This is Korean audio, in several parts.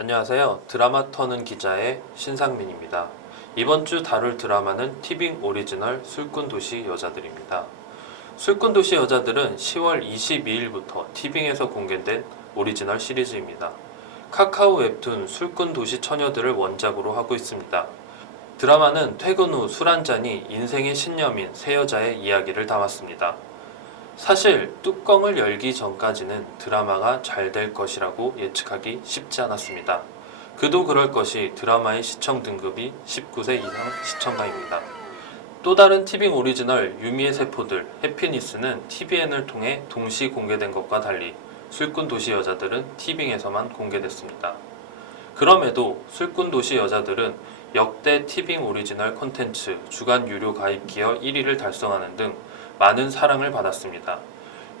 안녕하세요. 드라마 터는 기자의 신상민입니다. 이번 주 다룰 드라마는 티빙 오리지널 술꾼도시 여자들입니다. 술꾼도시 여자들은 10월 22일부터 티빙에서 공개된 오리지널 시리즈입니다. 카카오 웹툰 술꾼도시 처녀들을 원작으로 하고 있습니다. 드라마는 퇴근 후 술 한잔이 인생의 신념인 세 여자의 이야기를 담았습니다. 사실 뚜껑을 열기 전까지는 드라마가 잘 될 것이라고 예측하기 쉽지 않았습니다. 그도 그럴 것이 드라마의 시청 등급이 19세 이상 시청가입니다. 또 다른 티빙 오리지널 유미의 세포들 해피니스는 TVN을 통해 동시 공개된 것과 달리 술꾼도시 여자들은 티빙에서만 공개됐습니다. 그럼에도 술꾼도시 여자들은 역대 티빙 오리지널 콘텐츠 주간 유료 가입 기여 1위를 달성하는 등 많은 사랑을 받았습니다.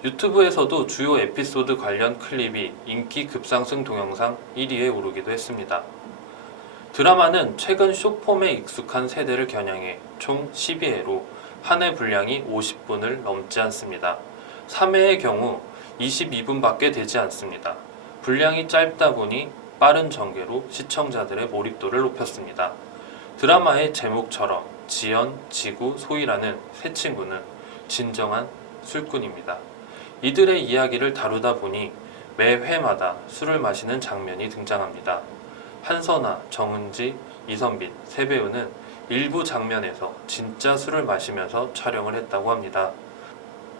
유튜브에서도 주요 에피소드 관련 클립이 인기 급상승 동영상 1위에 오르기도 했습니다. 드라마는 최근 숏폼에 익숙한 세대를 겨냥해 총 12회로 한 회 분량이 50분을 넘지 않습니다. 3회의 경우 22분밖에 되지 않습니다. 분량이 짧다 보니 빠른 전개로 시청자들의 몰입도를 높였습니다. 드라마의 제목처럼 지연, 지구, 소희라는 세 친구는 진정한 술꾼입니다. 이들의 이야기를 다루다 보니 매 회마다 술을 마시는 장면이 등장합니다. 한선아, 정은지, 이선빈 세 배우는 일부 장면에서 진짜 술을 마시면서 촬영을 했다고 합니다.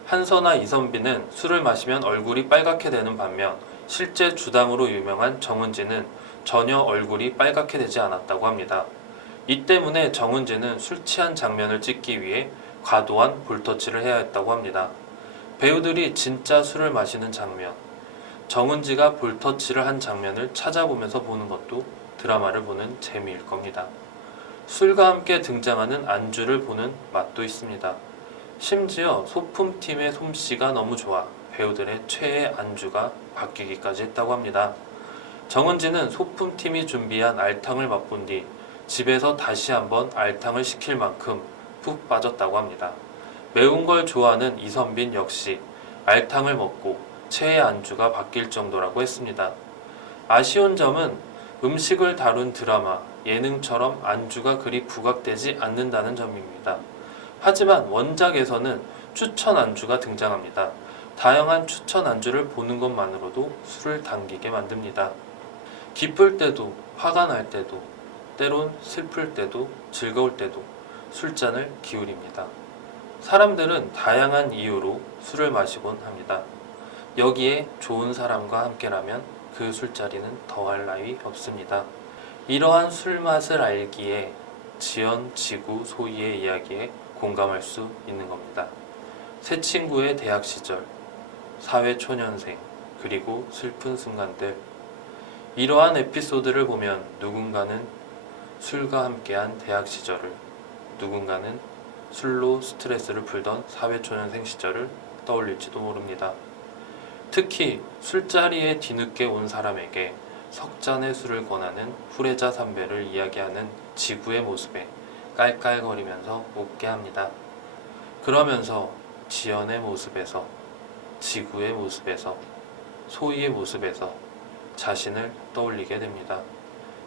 한선아, 이선빈은 술을 마시면 얼굴이 빨갛게 되는 반면 실제 주당으로 유명한 정은지는 전혀 얼굴이 빨갛게 되지 않았다고 합니다. 이 때문에 정은지는 술 취한 장면을 찍기 위해 과도한 볼터치를 해야 했다고 합니다. 배우들이 진짜 술을 마시는 장면, 정은지가 볼터치를 한 장면을 찾아보면서 보는 것도 드라마를 보는 재미일 겁니다. 술과 함께 등장하는 안주를 보는 맛도 있습니다. 심지어 소품팀의 솜씨가 너무 좋아 배우들의 최애 안주가 바뀌기까지 했다고 합니다. 정은지는 소품팀이 준비한 알탕을 맛본 뒤 집에서 다시 한번 알탕을 시킬 만큼 푹 빠졌다고 합니다. 매운 걸 좋아하는 이선빈 역시 알탕을 먹고 최애 안주가 바뀔 정도라고 했습니다. 아쉬운 점은 음식을 다룬 드라마, 예능처럼 안주가 그리 부각되지 않는다는 점입니다. 하지만 원작에서는 추천 안주가 등장합니다. 다양한 추천 안주를 보는 것만으로도 술을 당기게 만듭니다. 기쁠 때도, 화가 날 때도, 때론 슬플 때도, 즐거울 때도 술잔을 기울입니다. 사람들은 다양한 이유로 술을 마시곤 합니다. 여기에 좋은 사람과 함께라면 그 술자리는 더할 나위 없습니다. 이러한 술 맛을 알기에 지연, 지구, 소희의 이야기에 공감할 수 있는 겁니다. 세 친구의 대학 시절, 사회 초년생, 그리고 슬픈 순간들. 이러한 에피소드를 보면 누군가는 술과 함께한 대학 시절을, 누군가는 술로 스트레스를 풀던 사회초년생 시절을 떠올릴지도 모릅니다. 특히 술자리에 뒤늦게 온 사람에게 석 잔의 술을 권하는 후레자 선배를 이야기하는 지구의 모습에 깔깔거리면서 웃게 합니다. 그러면서 지연의 모습에서, 지구의 모습에서, 소희의 모습에서 자신을 떠올리게 됩니다.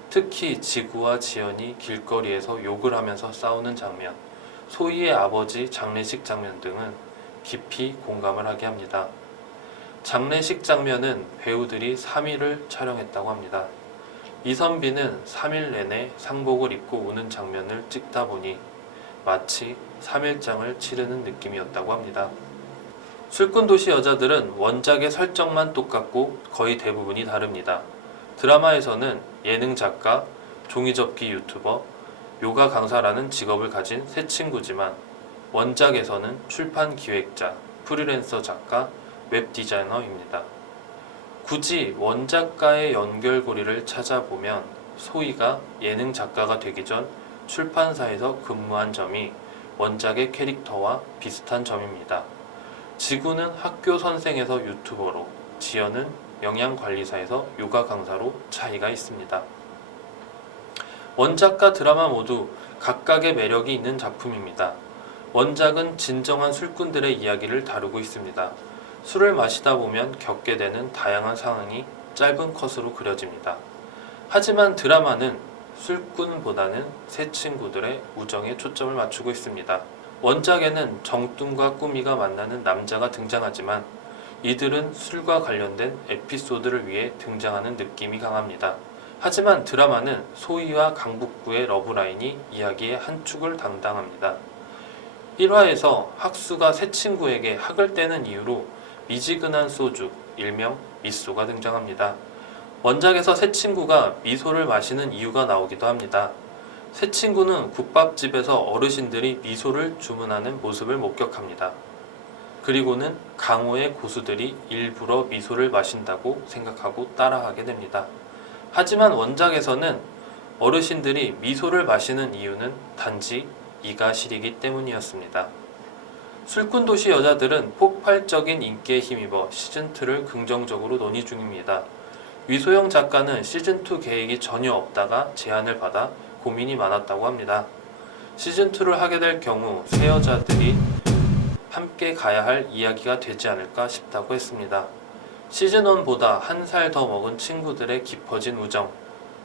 특히 지구와 지연이 길거리에서 욕을 하면서 싸우는 장면, 소희의 아버지 장례식 장면 등은 깊이 공감을 하게 합니다. 장례식 장면은 배우들이 3일을 촬영했다고 합니다. 이선빈은 3일 내내 상복을 입고 우는 장면을 찍다 보니 마치 3일장을 치르는 느낌이었다고 합니다. 술꾼도시 여자들은 원작의 설정만 똑같고 거의 대부분이 다릅니다. 드라마에서는 예능 작가, 종이접기 유튜버, 요가 강사라는 직업을 가진 세 친구지만 원작에서는 출판 기획자, 프리랜서 작가, 웹 디자이너입니다. 굳이 원작과의 연결고리를 찾아보면 소희가 예능 작가가 되기 전 출판사에서 근무한 점이 원작의 캐릭터와 비슷한 점입니다. 지구는 학교 선생에서 유튜버로, 지연은 영양관리사에서 요가 강사로 차이가 있습니다. 원작과 드라마 모두 각각의 매력이 있는 작품입니다. 원작은 진정한 술꾼들의 이야기를 다루고 있습니다. 술을 마시다 보면 겪게 되는 다양한 상황이 짧은 컷으로 그려집니다. 하지만 드라마는 술꾼보다는 새 친구들의 우정에 초점을 맞추고 있습니다. 원작에는 정뚱과 꾸미가 만나는 남자가 등장하지만 이들은 술과 관련된 에피소드를 위해 등장하는 느낌이 강합니다. 하지만 드라마는 소희와 강북구의 러브라인이 이야기의 한 축을 담당합니다. 1화에서 학수가 새 친구에게 학을 떼는 이유로 미지근한 소주, 일명 미소가 등장합니다. 원작에서 새 친구가 미소를 마시는 이유가 나오기도 합니다. 새 친구는 국밥집에서 어르신들이 미소를 주문하는 모습을 목격합니다. 그리고는 강호의 고수들이 일부러 미소를 마신다고 생각하고 따라하게 됩니다. 하지만 원작에서는 어르신들이 미소를 마시는 이유는 단지 이가 시리기 때문이었습니다. 술꾼도시 여자들은 폭발적인 인기에 힘입어 시즌2를 긍정적으로 논의 중입니다. 위소영 작가는 시즌2 계획이 전혀 없다가 제안을 받아 고민이 많았다고 합니다. 시즌2를 하게 될 경우 새 여자들이 함께 가야 할 이야기가 되지 않을까 싶다고 했습니다. 시즌1보다 한 살 더 먹은 친구들의 깊어진 우정,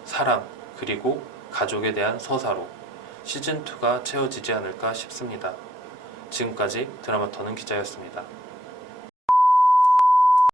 사랑, 그리고 가족에 대한 서사로 시즌2가 채워지지 않을까 싶습니다. 지금까지 드라마터는 기자였습니다.